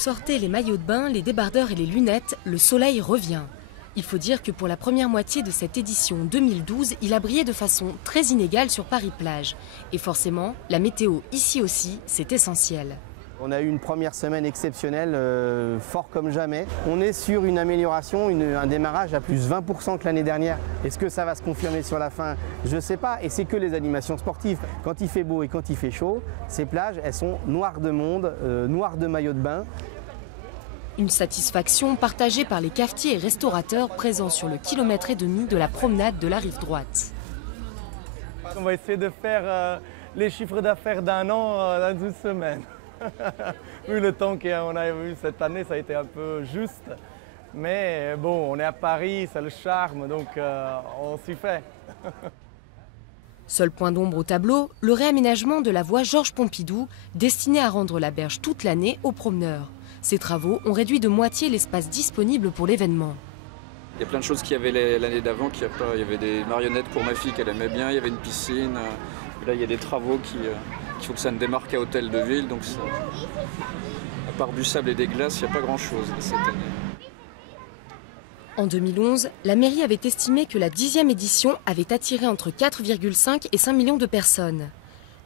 Sortez les maillots de bain, les débardeurs et les lunettes, le soleil revient. Il faut dire que pour la première moitié de cette édition 2012, il a brillé de façon très inégale sur Paris-Plage. Et forcément, la météo ici aussi, c'est essentiel. On a eu une première semaine exceptionnelle, fort comme jamais. On est sur une amélioration, un démarrage à plus 20% que l'année dernière. Est-ce que ça va se confirmer sur la fin? Je ne sais pas. Et c'est que les animations sportives. Quand il fait beau et quand il fait chaud, ces plages, elles sont noires de monde, noires de maillots de bain. Une satisfaction partagée par les cafetiers et restaurateurs présents sur le kilomètre et demi de la promenade de la rive droite. On va essayer de faire les chiffres d'affaires d'un an dans une semaine. Vu le temps qu'on a eu cette année, ça a été un peu juste. Mais bon, on est à Paris, c'est le charme, donc on s'y fait. Seul point d'ombre au tableau, le réaménagement de la voie Georges Pompidou, destinée à rendre la berge toute l'année aux promeneurs. Ces travaux ont réduit de moitié l'espace disponible pour l'événement. Il y a plein de choses qu'il y avait l'année d'avant qu'il n'y a pas. Il y avait des marionnettes pour ma fille qu'elle aimait bien, il y avait une piscine. Là, il y a des travaux qu'il faut que ça ne démarre qu'à Hôtel de Ville. Donc, ça, à part du sable et des glaces, il n'y a pas grand-chose cette année. En 2011, la mairie avait estimé que la 10e édition avait attiré entre 4,5 et 5 millions de personnes.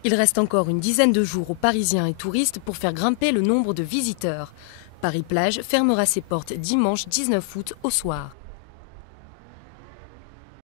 Il reste encore une dizaine de jours aux Parisiens et touristes pour faire grimper le nombre de visiteurs. Paris-Plage fermera ses portes dimanche 19 août au soir.